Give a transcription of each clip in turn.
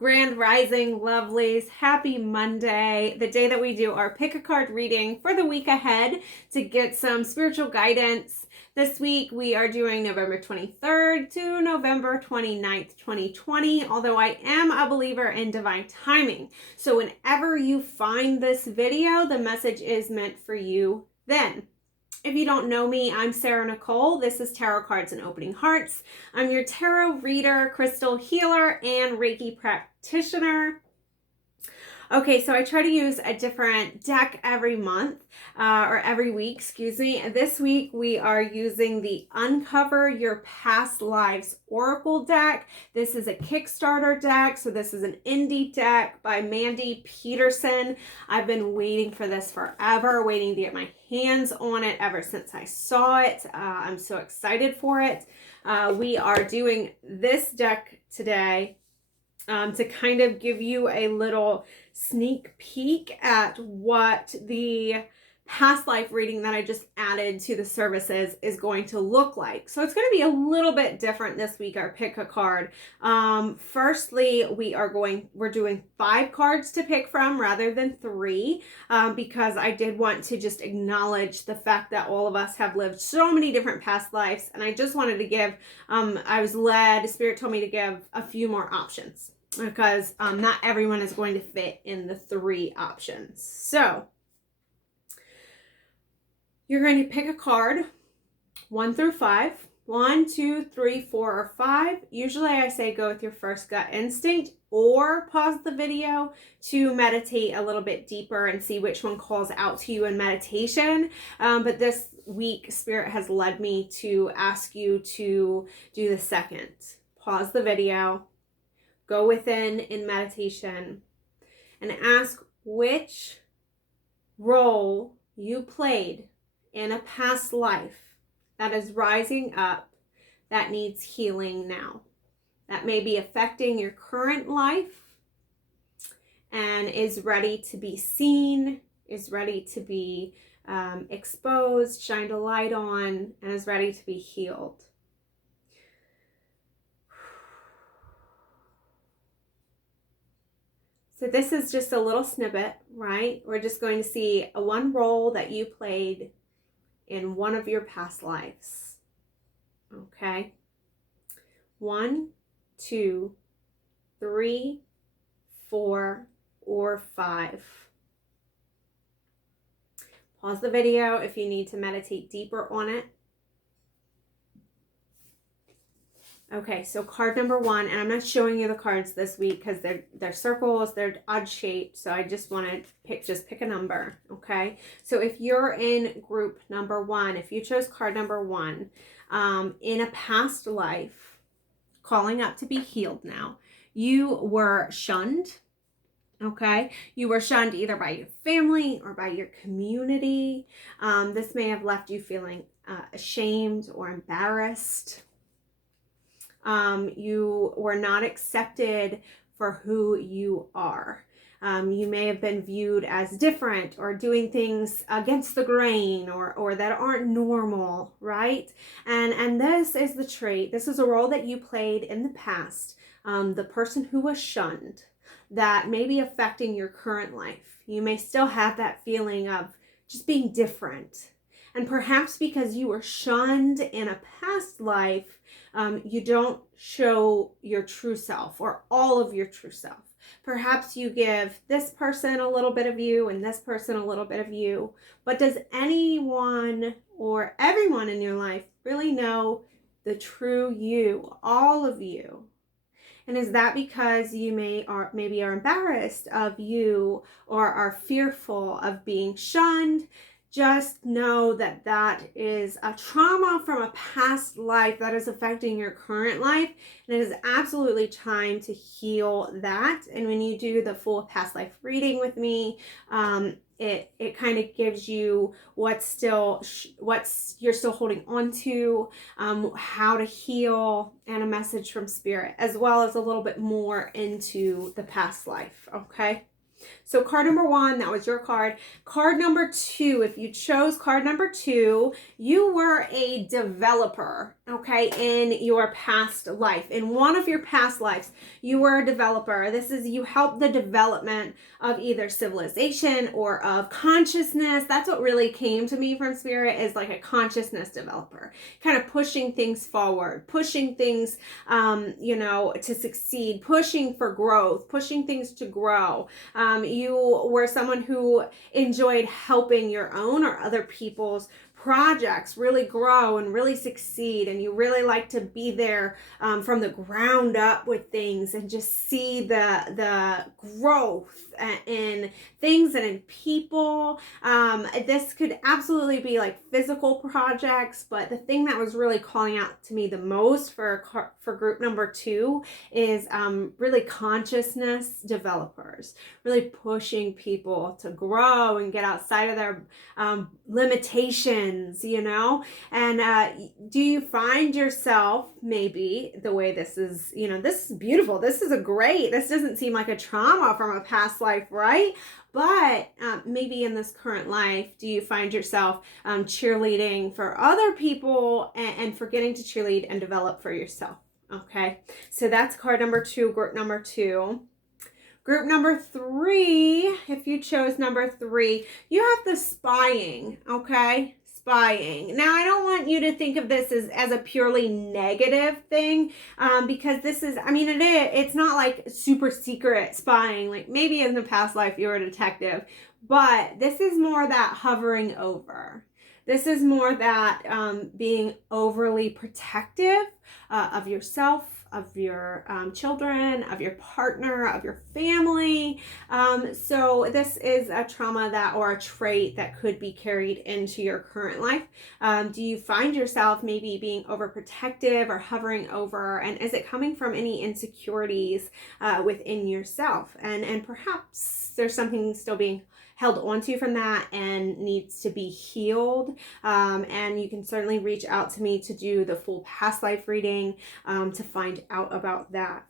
Grand Rising lovelies, happy Monday, the day that we do our pick a card reading for the week ahead to get some spiritual guidance. This week we are doing November 23rd to November 29th, 2020, although I am a believer in divine timing. So whenever you find this video, the message is meant for you then. If you don't know me, I'm Sarah Nicole. This is Tarot Cards and Opening Hearts. I'm your tarot reader, crystal healer, and Reiki practitioner. Okay, so I try to use a different deck every month, or every week, excuse me. This week we are using the Uncover Your Past Lives Oracle deck. This is a Kickstarter deck, so this is an indie deck by Mandy, Peterson. I've been waiting for this forever, waiting to get my hands on it ever since I saw it. I'm so excited for it. We are doing this deck today to kind of give you a little sneak peek at what the past life reading that I just added to the services is going to look like. So it's going to be a little bit different this week, our pick a card. Firstly, we're doing 5 cards to pick from rather than 3, because I did want to just acknowledge the fact that all of us have lived so many different past lives. And I just wanted to give, I was led, Spirit told me to give a few more options, because not everyone is going to fit in the 3 options. So you're going to pick a card 1 through 5. 1, 2, 3, 4, or 5. Usually I say go with your first gut instinct, or pause the video to meditate a little bit deeper and see which one calls out to you in meditation. But this week, Spirit has led me to ask you to do the second. Pause the video, go within in meditation, and ask which role you played in a past life that is rising up that needs healing now. That may be affecting your current life and is ready to be seen, is ready to be exposed, shined a light on, and is ready to be healed. So this is just a little snippet, right? We're just going to see one role that you played in one of your past lives. Okay. 1, 2, 3, 4, or 5. Pause the video if you need to meditate deeper on it. Okay, so card number 1, and I'm not showing you the cards this week because they're circles, they're odd shaped, so I just want to pick a number, okay? So if you're in group number 1, if you chose card number 1, in a past life, calling up to be healed now, you were shunned, okay? You were shunned either by your family or by your community. This may have left you feeling ashamed or embarrassed. You were not accepted for who you are. You may have been viewed as different or doing things against the grain or that aren't normal, right? And this is the trait. This is a role that you played in the past. The person who was shunned that may be affecting your current life. You may still have that feeling of just being different. And perhaps because you were shunned in a past life, you don't show your true self or all of your true self. Perhaps you give this person a little bit of you and this person a little bit of you. But does anyone or everyone in your life really know the true you, all of you? And is that because you maybe are embarrassed of you or are fearful of being shunned? Just know that that is a trauma from a past life that is affecting your current life. And it is absolutely time to heal that. And when you do the full past life reading with me, it kind of gives you what's you're still holding on to, how to heal, and a message from Spirit, as well as a little bit more into the past life, okay? So card number 1, that was your card. Card number 2, if you chose card number 2, you were a developer. okay, in your past life. In one of your past lives, you were a developer. This is, you help the development of either civilization or of consciousness. That's what really came to me from Spirit, is like a consciousness developer, kind of pushing things forward, pushing things, to succeed, pushing for growth, pushing things to grow. You were someone who enjoyed helping your own or other people's projects really grow and really succeed, and you really like to be there from the ground up with things and just see the growth in things and in people. This could absolutely be like physical projects, but the thing that was really calling out to me the most for group number 2 is really consciousness developers, really pushing people to grow and get outside of their limitations, and do you find yourself, maybe the way this is, this is beautiful, this doesn't seem like a trauma from a past life, right? But maybe in this current life, do you find yourself cheerleading for other people and forgetting to cheerlead and develop for yourself? Okay, so that's card number 2, group number 2. Group number 3, if you chose number 3, you have the spying, okay? Spying. Now, I don't want you to think of this as a purely negative thing, because this is, it's not like super secret spying, like maybe in the past life you were a detective, but this is more that hovering over. This is more that being overly protective of yourself, of your children, of your partner, of your family. So this is a trauma or a trait that could be carried into your current life. Do you find yourself maybe being overprotective or hovering over? And is it coming from any insecurities within yourself? And perhaps there's something still being held onto from that and needs to be healed. And you can certainly reach out to me to do the full past life reading to find out about that.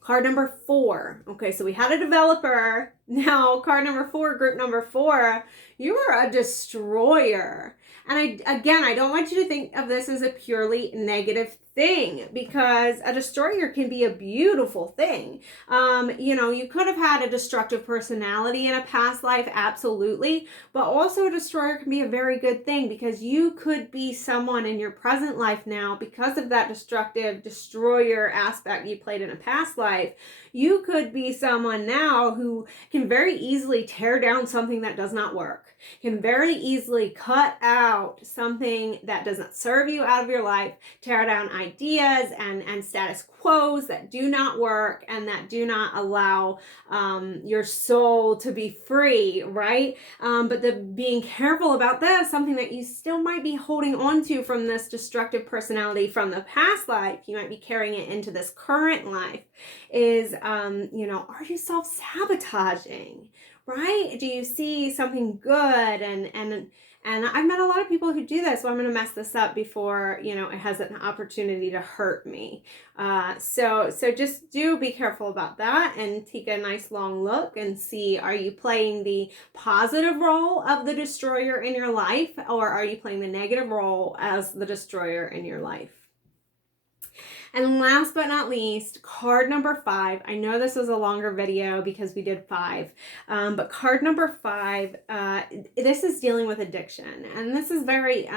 Card number 4. Okay, so we had a developer. Now, card number 4, group number 4, you are a destroyer. And I don't want you to think of this as a purely negative thing, because a destroyer can be a beautiful thing. You could have had a destructive personality in a past life, absolutely, but also a destroyer can be a very good thing, because you could be someone in your present life now, because of that destructive destroyer aspect you played in a past life. You could be someone now who can very easily tear down something that does not work, can very easily cut out something that does not serve you out of your life, tear down ideas and status quos that do not work and that do not allow your soul to be free, right? But being careful about this, something that you still might be holding on to from this destructive personality from the past life, you might be carrying it into this current life, is, are you self-sabotaging? Right? Do you see something good? And I've met a lot of people who do this. So I'm going to mess this up before, it has an opportunity to hurt me. So just do be careful about that and take a nice long look and see, are you playing the positive role of the destroyer in your life, or are you playing the negative role as the destroyer in your life? And last but not least, card number 5. I know this was a longer video because we did 5, but card number 5, this is dealing with addiction. And this is very,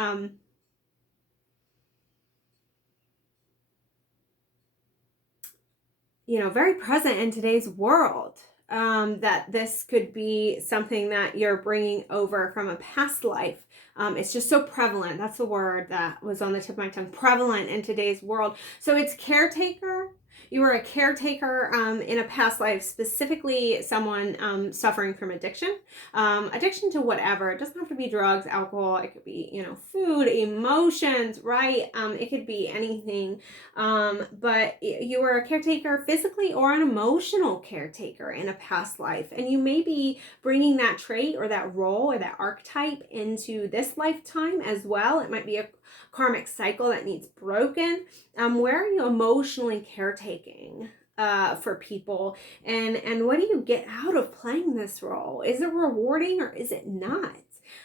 very present in today's world. That this could be something that you're bringing over from a past life. It's just so prevalent. That's the word that was on the tip of my tongue. Prevalent in today's world. So it's caretaker. You were a caretaker in a past life, specifically someone suffering from addiction. Addiction to whatever. It doesn't have to be drugs, alcohol. It could be, food, emotions, right? It could be anything. But you were a caretaker, physically or an emotional caretaker in a past life. And you may be bringing that trait or that role or that archetype into this lifetime as well. It might be a karmic cycle that needs broken. Where are you emotionally caretaking for people, and what do you get out of playing this role? Is it rewarding or is it not?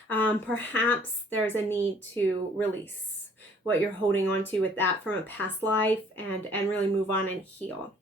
Perhaps there's a need to release, what you're holding on to with that from a past life, and really move on and heal.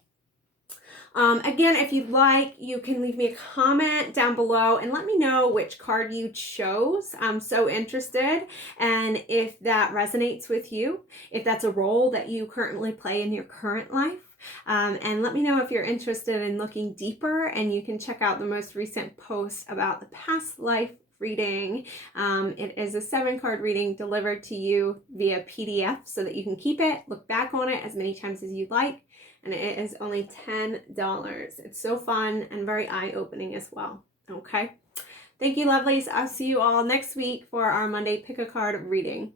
Again, if you'd like, you can leave me a comment down below and let me know which card you chose. I'm so interested, and if that resonates with you, if that's a role that you currently play in your current life. And let me know if you're interested in looking deeper, and you can check out the most recent post about the past life reading. It is a 7-card reading delivered to you via PDF so that you can keep it, look back on it as many times as you'd like, and it is only $10. It's so fun and very eye-opening as well. Okay. Thank you, lovelies. I'll see you all next week for our Monday Pick a Card reading.